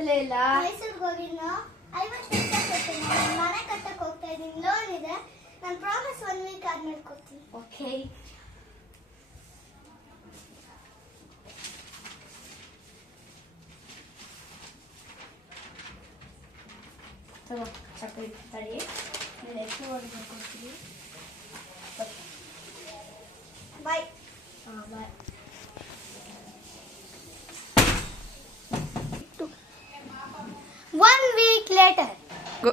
ಗೊತ್ತಾಗ್ತಲೇ ಇಲ್ಲ. ಮೈಸೂರಿಗೆ ಹೋಗಿದ್ನ 50 ಲಕ್ಷ ಕೊಡ್ತೀನಿ. ಮನೆ ಕಟ್ಟಕ್ಕೆ ಹೋಗ್ತಾ ಇದ್ದೀನಿ, ಲೋನ್ ಇದೆ. ನಾನು ಪ್ರಾಮಿಸ್ 1 ವೀಕ್ ಆದ್ಮೇಲೆ ಕೊಡ್ತೀನಿ. ಓಕೆ. ತಗೋ ಚಪ್ಪಲಿ ತಡಿ. ಎಷ್ಟು ಹೊಡೆದು ಕೊಡ್ತೀವಿ. ಬಾಯ್. ಹಾಂ ಬಾಯ್. One week later. Go.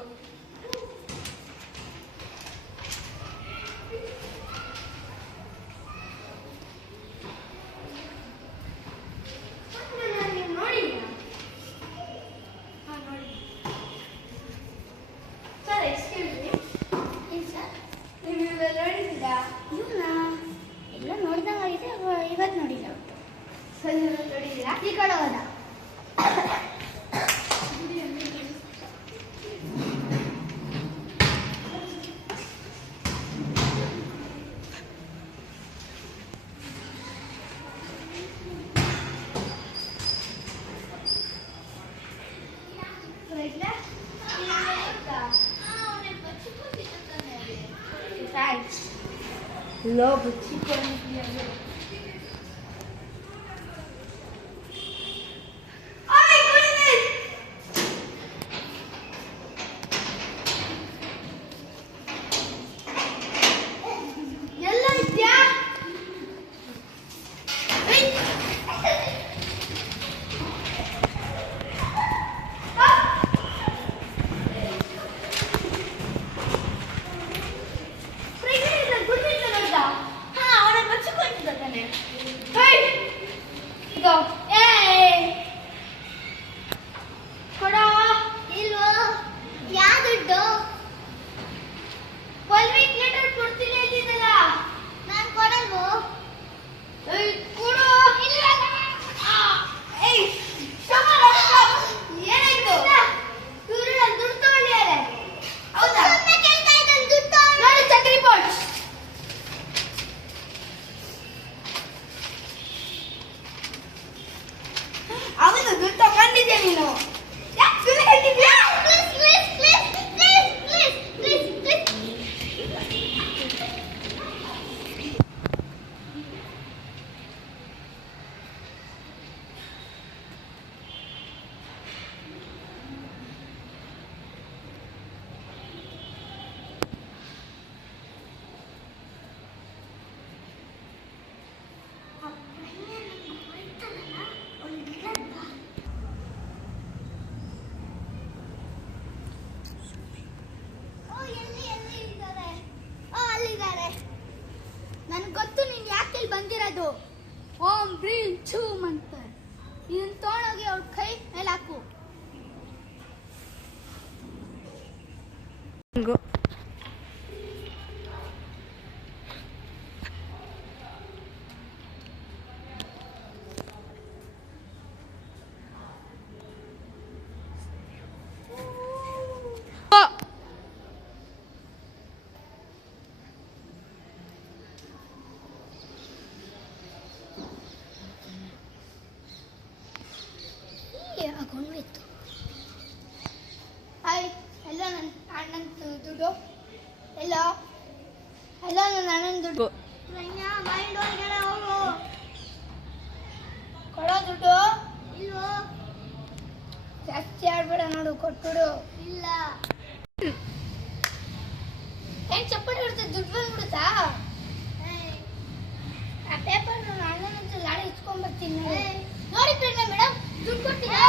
Sir excuse me. ನೀವು ಇವೆಲ್ಲ ನೋಡಿದ್ದೀರಾ? ಎಲ್ಲ ನೋಡ್ದಂಗಾಗಿದೆ, ಇವತ್ತು ನೋಡಿಲ್ಲ. ಸರ್ ನೋಡಿದ್ದೀರಾ? ಈ ಕಡೆ ಹೋದ. Love chicken. ಅವನು ದುಡ್ಡು ತಗೊಂಡಿದ್ದೆ ನೀನು. ನನಗೆ ಗೊತ್ತು ನೀನು ಯಾಕೆ ಇಲ್ಲಿ ಬಂದಿರೋದು. ಓಂ ಬ್ರೀಂ ಚೂಮ್ ಅಂತ ಇದನ್ನ ತೊಗೊಂಡೋಗಿ ಅವ್ರ ಕೈ ಮೇಲೆ ಹಾಕು. Go. ಆಗೋಯ್ತು. ಹಾಯ್, ಎಲ್ಲ ನನ್ನ ಅಣ್ಣನ ದುಡ್ಡು. ಎಲ್ಲ ನನ್ನ ಅಣ್ಣನ ದುಡ್ಡು. ಮೈಂಡ್ ಒಳಗಡೆ ಹೋಗು. ಕೊಡೋ ದುಡ್ಡು ಇಲ್ವೋ? ಜಾಸ್ತಿ ಆಡ್ಬೇಡ, ನೋಡು ಕೊಟ್ಬಿಡು. ಇಲ್ಲ ಹೆಂಗ್ ಚಪ್ಪಲಿ ಹೊಡ್ತದೆ, ದುಡ್ಡು ಬಂದ್ಬಿಡುತ್ತಾ? ಆ ಪೇಪರ್ ನನ್ನ ಅಣ್ಣನ ಹತ್ರ ಗಾಡಿ ಇಸ್ಕೊಂಡ್ಬರ್ತೀನಿ. ನೋಡಿ ಮೇಡಮ್, ದುಡ್ಡು ಕೊಡ್ತೀರಾ?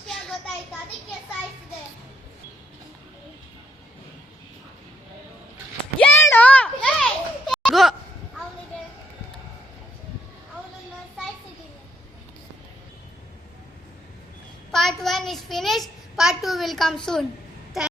ವಿಷಯ ಗೊತ್ತಾಯ್ತು, ಅದಕ್ಕೆ ಸಾಯಿಸಿದೆ. ಹೇಳು ಗೋ. ಅವನನ್ನು ಸಾಯಿಸಿದ್ದೀನಿ. Part 1 is finished. Part 2 will come soon.